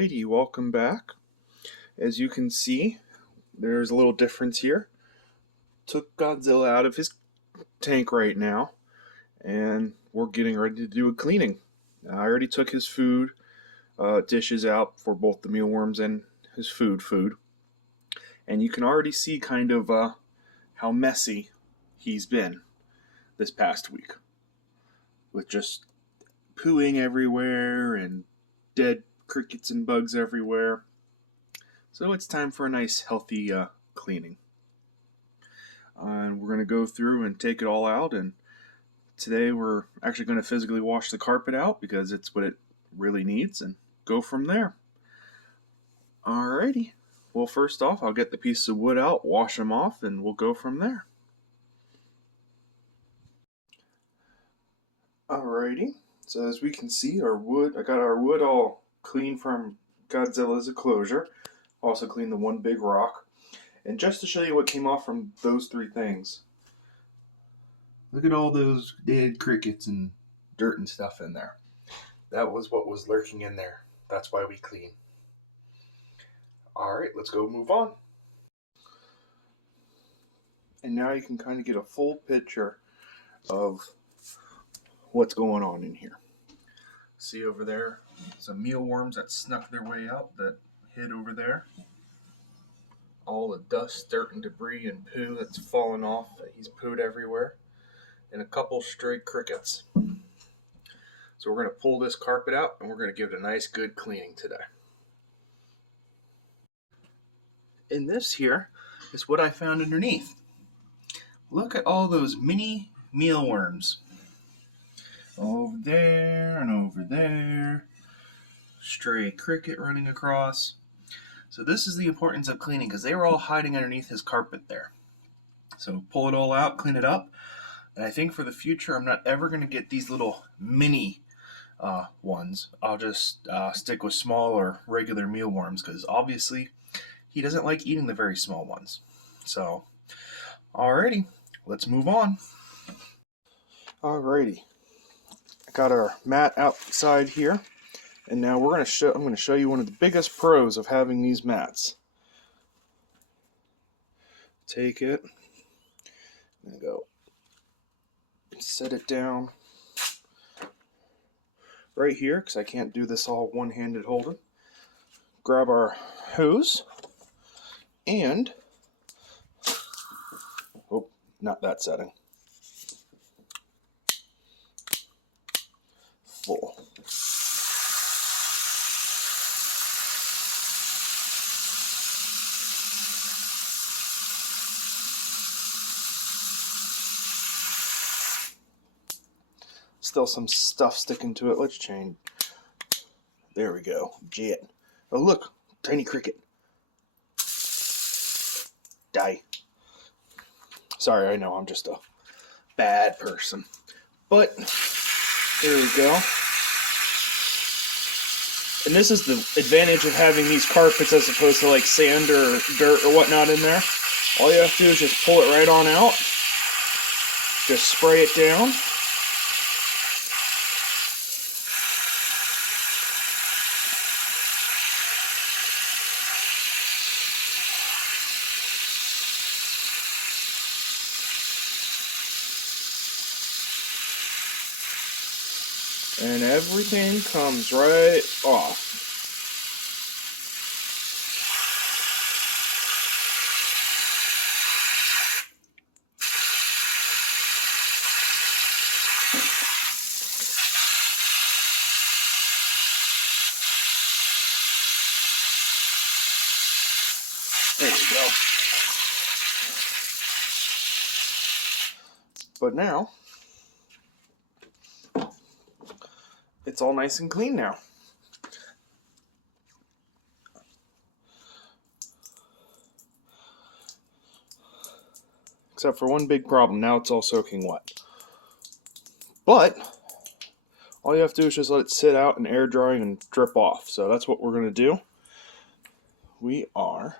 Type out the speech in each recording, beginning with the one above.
Alrighty, welcome back. As you can see, there's a little difference here. Took Godzilla out of his tank right now, and we're getting ready to do a cleaning. I already took his food dishes out for both the mealworms and his food, and you can already see kind of how messy he's been this past week, with just pooing everywhere and dead crickets and bugs everywhere. So it's time for a nice healthy cleaning. And we're going to go through and take it all out, and today we're actually going to physically wash the carpet out because it's what it really needs, and go from there. Alrighty. Well, first off, I'll get the pieces of wood out, wash them off, and we'll go from there. Alrighty. So as we can see, I got our wood all clean from Godzilla's enclosure. Also cleaned the one big rock. And just to show you what came off from those three things, look at all those dead crickets and dirt and stuff in there. That was what was lurking in there. That's why we clean. Alright, let's go move on. And now you can kind of get a full picture of what's going on in here. See over there, some mealworms that snuck their way out that hid over there. All the dust, dirt, and debris and poo that's fallen off. He's pooed everywhere. And a couple stray crickets. So we're going to pull this carpet out and we're going to give it a nice good cleaning today. And this here is what I found underneath. Look at all those mini mealworms. Over there and over there. Stray cricket running across. So this is the importance of cleaning, because they were all hiding underneath his carpet there. So pull it all out, clean it up. And I think for the future, I'm not ever going to get these little mini ones. I'll just stick with small or regular mealworms, because obviously he doesn't like eating the very small ones. So, alrighty, let's move on. Alrighty, I got our mat outside here, and now I'm going to show you one of the biggest pros of having these mats. Take it, I'm going to go set it down right here because I can't do this all one-handed holding. Grab our hose and, oh, not that setting. Full. Still some stuff sticking to it. Let's change. There we go. Jet. Oh look, tiny cricket. Die. Sorry, I know I'm just a bad person. But there we go. And this is the advantage of having these carpets as opposed to like sand or dirt or whatnot in there. All you have to do is just pull it right on out. Just spray it down. And everything comes right off. There we go. But now, it's all nice and clean now. Except for one big problem. Now it's all soaking wet. But all you have to do is just let it sit out and air dry and drip off. So that's what we're going to do. We are...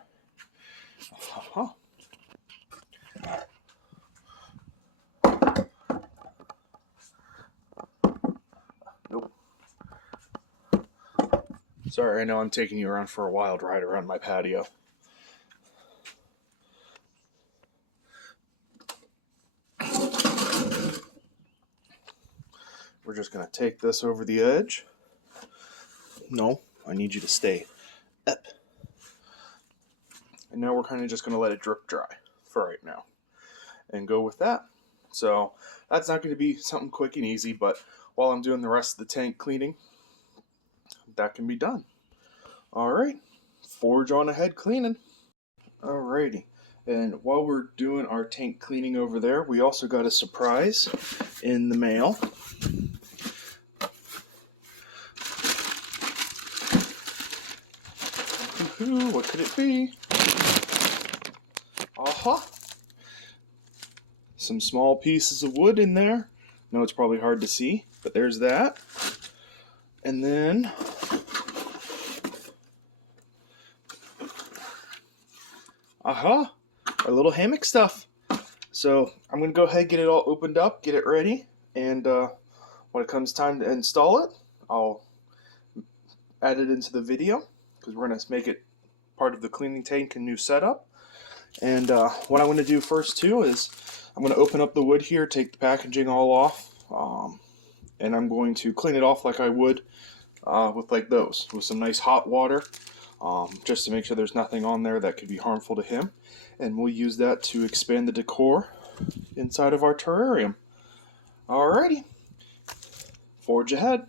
Sorry, I know I'm taking you around for a wild ride around my patio. We're just going to take this over the edge. No, I need you to stay up. And now we're kind of just going to let it drip dry for right now and go with that. So that's not going to be something quick and easy, but while I'm doing the rest of the tank cleaning, that can be done. All right, forge on ahead cleaning. Alrighty, and while we're doing our tank cleaning over there, we also got a surprise in the mail. What could it be? Aha! Some small pieces of wood in there. No, it's probably hard to see, but there's that. And then aha! Our little hammock stuff. So I'm going to go ahead and get it all opened up, get it ready, and when it comes time to install it, I'll add it into the video because we're going to make it part of the cleaning tank and new setup. And what I'm going to do first too is I'm going to open up the wood here, take the packaging all off, and I'm going to clean it off like I would with like those, with some nice hot water, just to make sure there's nothing on there that could be harmful to him. And we'll use that to expand the decor inside of our terrarium. Alrighty, forge ahead.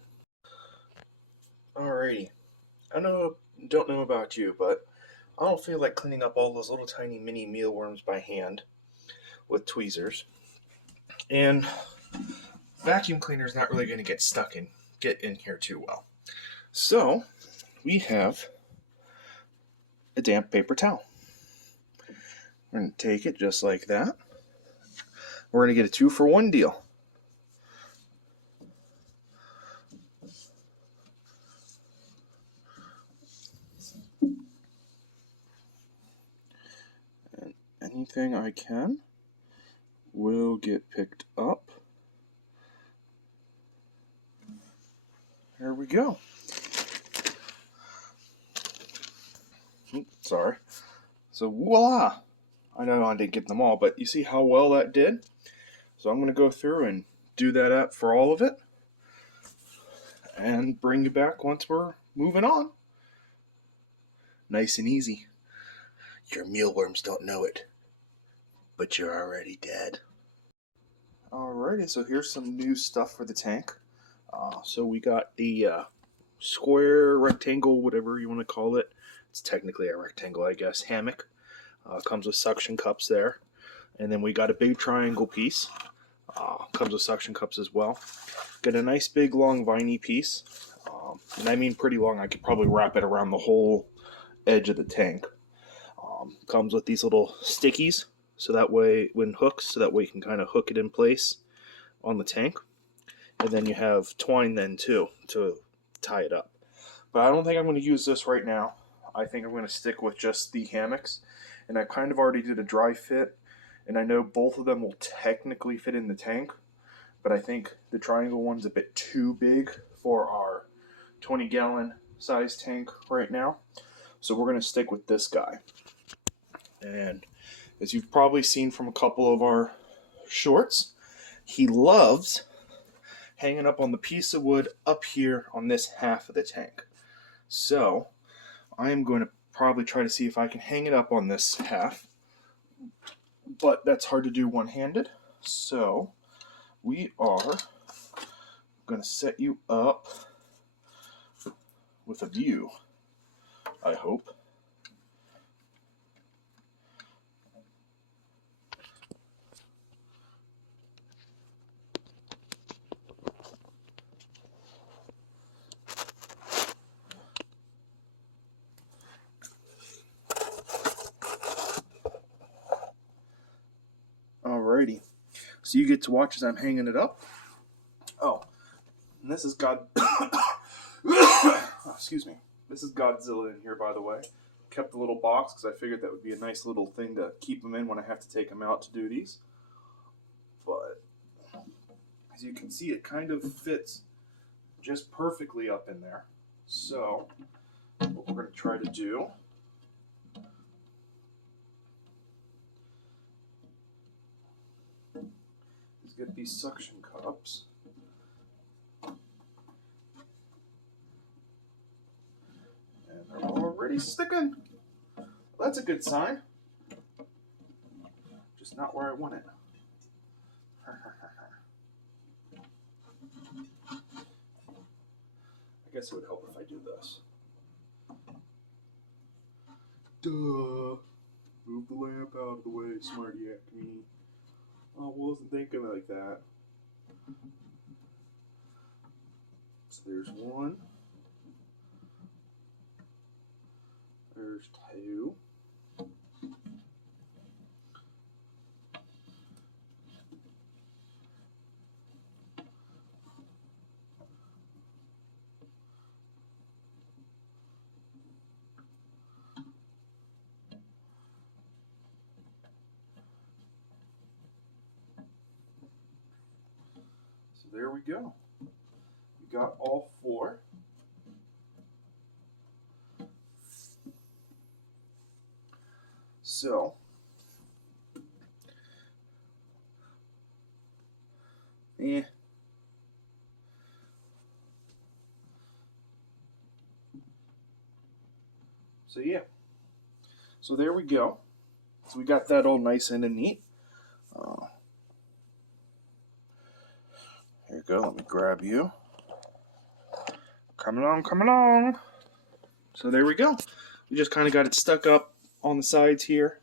Alrighty, don't know about you, but I don't feel like cleaning up all those little tiny mini mealworms by hand with tweezers. And vacuum cleaner's not really going to get in here too well. So we have a damp paper towel. We're going to take it just like that. We're going to get a 2-for-1 deal. And anything I can will get picked up. There we go. Oops, sorry. So voila! I know I didn't get them all, but you see how well that did? So I'm going to go through and do that up for all of it and bring you back once we're moving on. Nice and easy. Your mealworms don't know it, but you're already dead. Alrighty, so here's some new stuff for the tank. So we got the square, rectangle, whatever you want to call it. It's technically a rectangle, I guess, hammock. Comes with suction cups there. And then we got a big triangle piece. Comes with suction cups as well. Got a nice big long viney piece. And I mean pretty long. I could probably wrap it around the whole edge of the tank. Comes with these little stickies. So that way, when hooks, so that way you can kind of hook it in place on the tank. And then you have twine then too to tie it up. But I don't think I'm going to use this right now. I think I'm going to stick with just the hammocks. And I kind of already did a dry fit. And I know both of them will technically fit in the tank. But I think the triangle one's a bit too big for our 20-gallon size tank right now. So we're going to stick with this guy. And as you've probably seen from a couple of our shorts, he loves hanging up on the piece of wood up here on this half of the tank. So I am going to probably try to see if I can hang it up on this half, but that's hard to do one-handed. So we are going to set you up with a view, I hope. Alrighty, so you get to watch as I'm hanging it up. Oh, and this is excuse me. This is Godzilla in here, by the way. Kept the little box because I figured that would be a nice little thing to keep him in when I have to take him out to do these. But as you can see, it kind of fits just perfectly up in there. So what we're going to try to do is get these suction cups and they're already sticking. That's a good sign. Just not where I want it. I guess it would help if I do this. Duh. Move the lamp out of the way, smarty at me. I wasn't thinking like that. So there's one. There's two. So there we go. We got all four. So, yeah. So yeah. So there we go. So we got that all nice and neat. Here you go. Let me grab you. Come along, come along. So there we go. We just kind of got it stuck up on the sides here.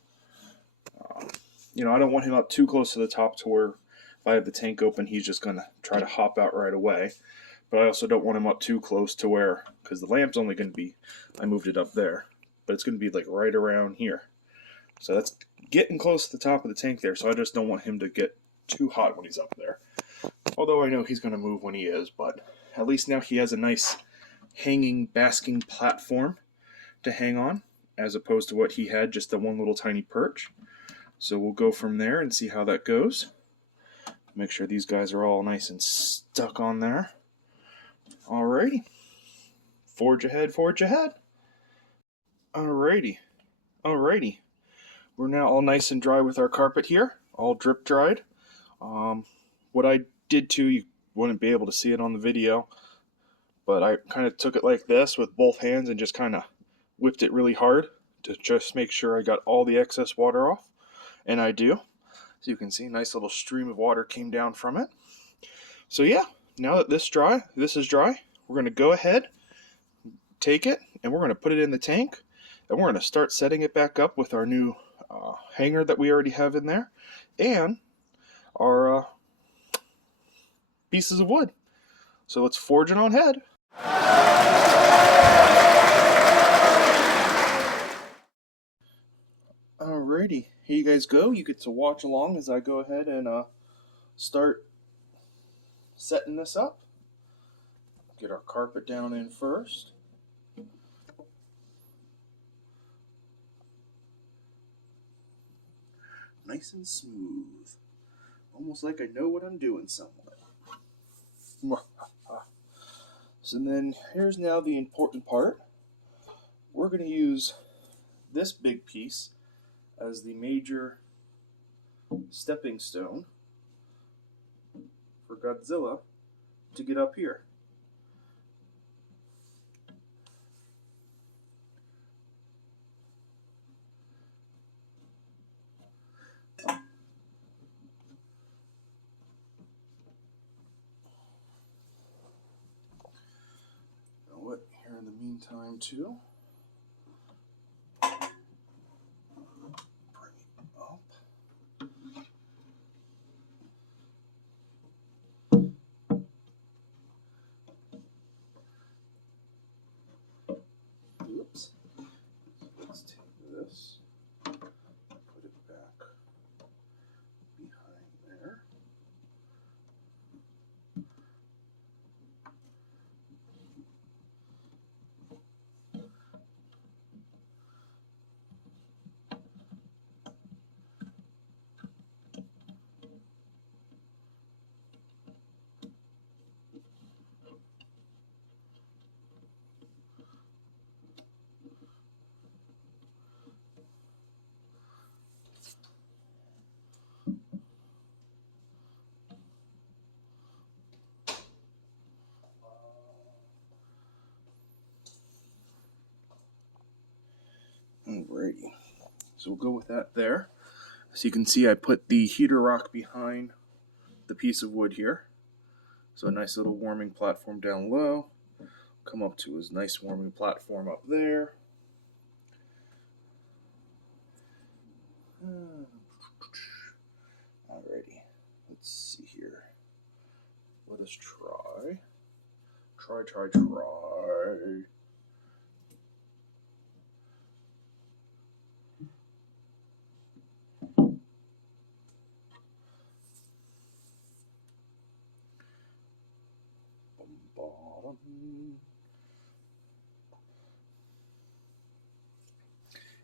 You know, I don't want him up too close to the top to where if I have the tank open, he's just going to try to hop out right away. But I also don't want him up too close to where, because the lamp's only going to be, I moved it up there, but it's going to be like right around here. So that's getting close to the top of the tank there, so I just don't want him to get too hot when he's up there. Although I know he's going to move when he is, but at least now he has a nice hanging, basking platform to hang on, as opposed to what he had, just the one little tiny perch. So we'll go from there and see how that goes. Make sure these guys are all nice and stuck on there. Alrighty. Forge ahead, forge ahead. Alrighty. Alrighty. We're now all nice and dry with our carpet here, all drip dried. What I did too, you wouldn't be able to see it on the video, but I kind of took it like this with both hands and just kind of whipped it really hard to just make sure I got all the excess water off. And I do. So you can see a nice little stream of water came down from it. So yeah, now that this is dry, we're going to go ahead, take it, and we're going to put it in the tank. And we're going to start setting it back up with our new hanger that we already have in there. And our pieces of wood. So let's forge it on ahead. Alrighty, here you guys go. You get to watch along as I go ahead and start setting this up. Get our carpet down in first. Nice and smooth. Almost like I know what I'm doing somewhat. So then here's now the important part. We're going to use this big piece as the major stepping stone for Godzilla to get up here. Here in the meantime too, bring it up. Oops. Let's take this, put it back behind there. Alrighty, so we'll go with that there. So you can see I put the heater rock behind the piece of wood here. So a nice little warming platform down low. Come up to his nice warming platform up there. Alrighty, let's see here. Let us try. Try.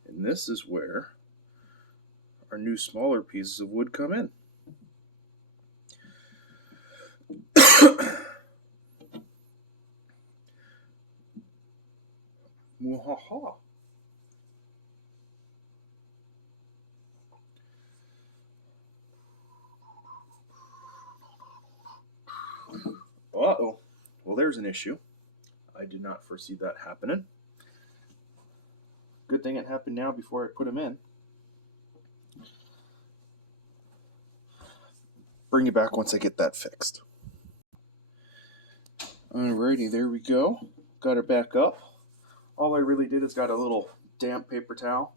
And this is where our new smaller pieces of wood come in. Mwahaha. Uh-oh. Well, there's an issue. I did not foresee that happening. Good thing it happened now before I put them in. Bring you back once I get that fixed. Alrighty, there we go. Got her back up. All I really did is got a little damp paper towel.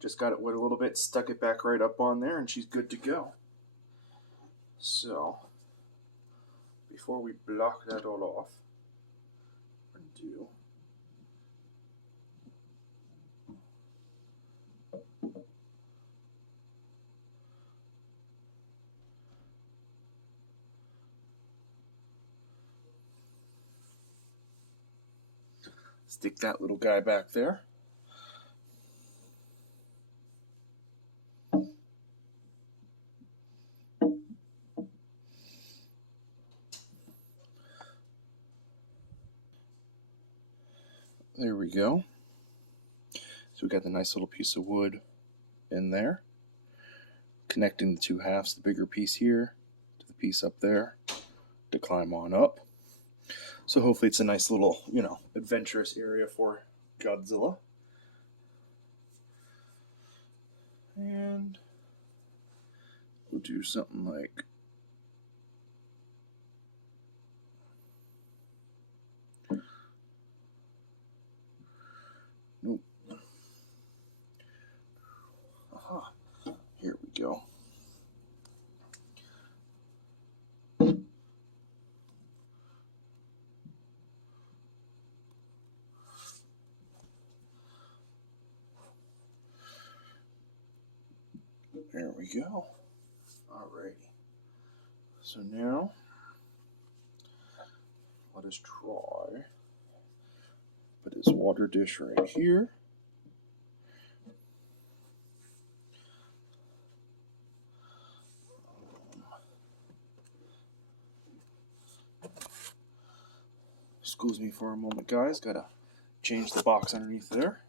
Just got it wet a little bit, stuck it back right up on there, and she's good to go. So, before we block that all off, undo. Stick that little guy back there. There we go. So we got the nice little piece of wood in there, connecting the two halves, the bigger piece here to the piece up there to climb on up. So hopefully it's a nice little, adventurous area for Godzilla. And we'll do something like nope. Aha. Here we go. There we go. Alrighty. So now, let us try. Put his water dish right here. Excuse me for a moment, guys. Gotta change the box underneath there.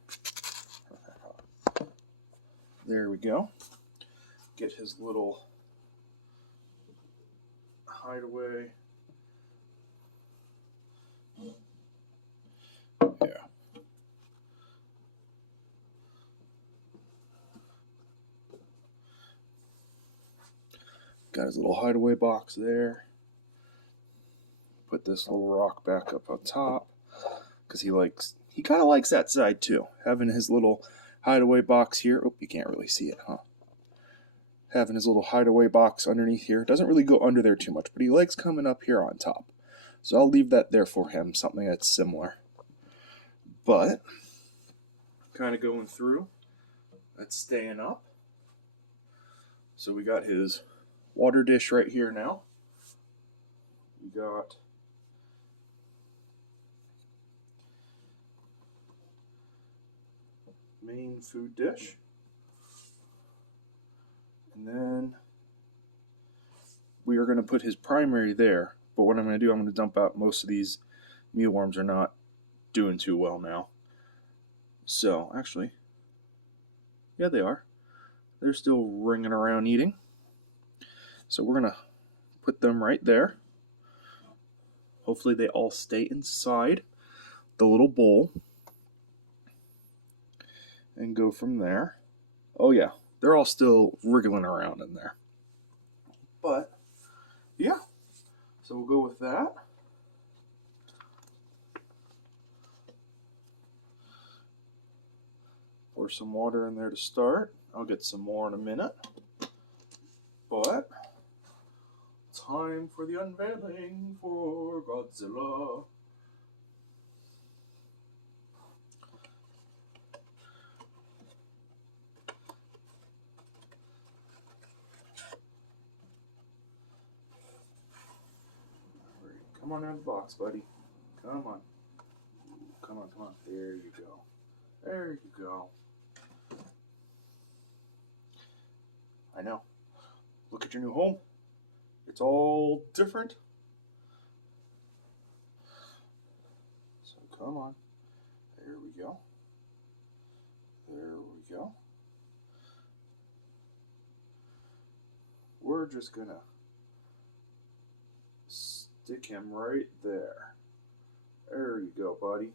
There we go. Get his little hideaway. Yeah. Got his little hideaway box there. Put this little rock back up on top because he kind of likes that side too. Having his little hideaway box here. Oh, you can't really see it, huh? Having his little hideaway box underneath here. Doesn't really go under there too much, but he likes coming up here on top. So I'll leave that there for him, something that's similar. But, kind of going through, that's staying up. So we got his water dish right here now. We got main food dish. And then we are going to put his primary there. But what I'm going to do, I'm going to dump out most of these mealworms are not doing too well now. So, actually, yeah, they are. They're still ringing around eating. So we're going to put them right there. Hopefully they all stay inside the little bowl. and go from there. Oh yeah, they're all still wriggling around in there. But yeah, so we'll go with that. Pour some water in there to start. I'll get some more in a minute. But time for the unveiling for Godzilla. Come on out of the box, buddy. Come on. Come on, come on. There you go. There you go. I know. Look at your new home. It's all different. So come on. There we go. There we go. We're just gonna stick him right there. There you go, buddy.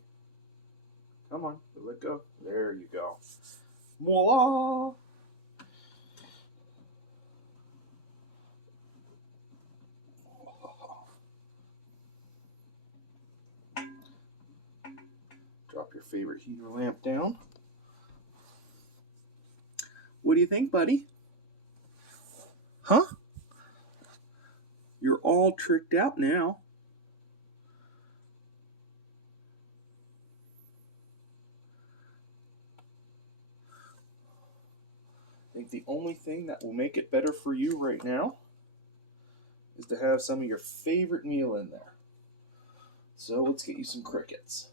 Come on, let go. There you go. Voila! Drop your favorite heater lamp down. What do you think, buddy? Huh? You're all tricked out now. I think the only thing that will make it better for you right now is to have some of your favorite meal in there. So let's get you some crickets.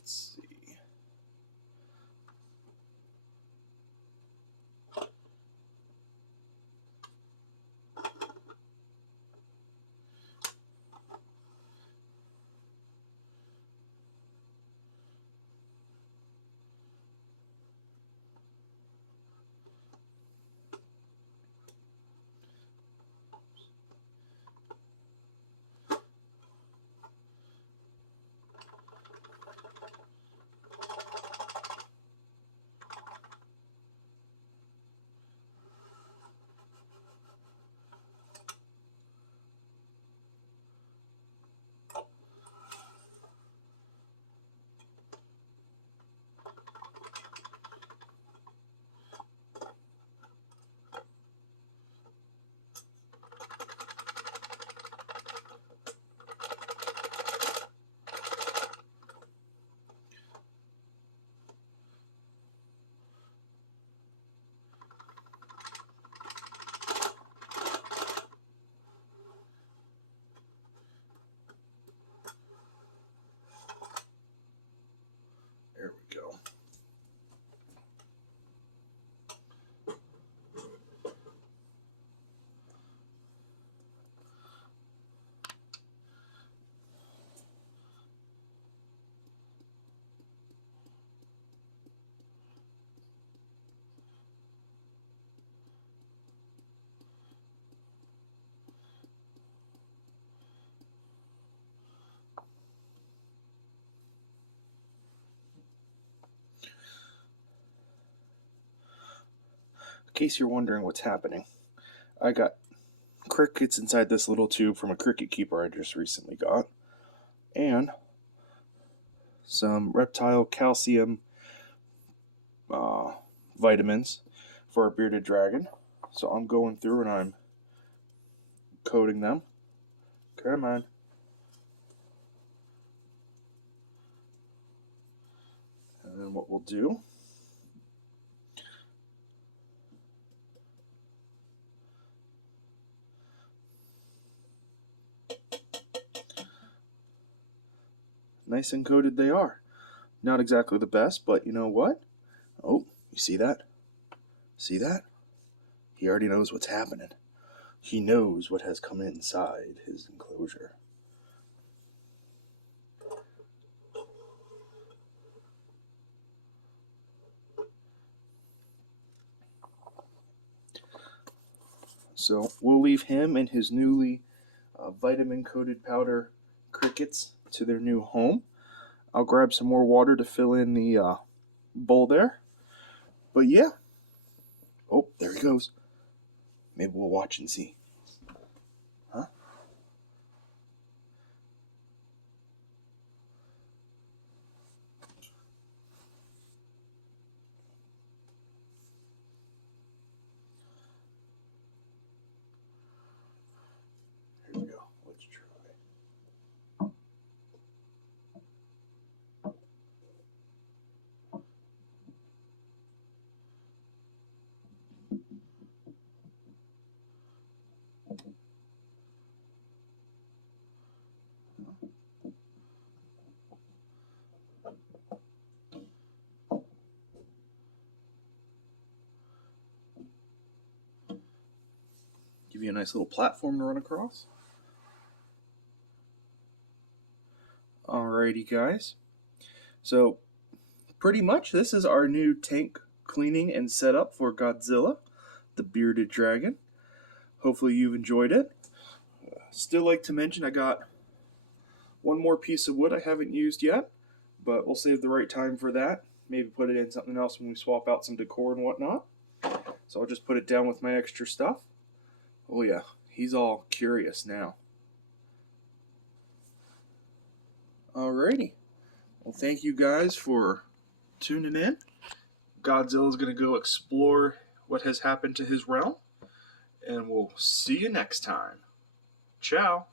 Let's see. There we go. In case you're wondering what's happening, I got crickets inside this little tube from a cricket keeper I just recently got, and some reptile calcium vitamins for a bearded dragon. So I'm going through and I'm coating them. Come on. And then what we'll do nice and coated they are. Not exactly the best, but you know what? Oh, you see that? See that? He already knows what's happening. He knows what has come inside his enclosure. So we'll leave him and his newly vitamin-coated powder crickets to their new home. I'll grab some more water to fill in the bowl there. But yeah. Oh, there he goes. Maybe we'll watch and see. Huh? Here we go. Let's try. Give you a nice little platform to run across. Alrighty, guys. So, pretty much this is our new tank cleaning and setup for Godzilla, the bearded dragon. Hopefully you've enjoyed it. Still like to mention I got one more piece of wood I haven't used yet, but we'll save the right time for that. Maybe put it in something else when we swap out some decor and whatnot. So I'll just put it down with my extra stuff. Oh yeah, he's all curious now. Alrighty. Well, thank you guys for tuning in. Godzilla's going to go explore what has happened to his realm, and we'll see you next time. Ciao.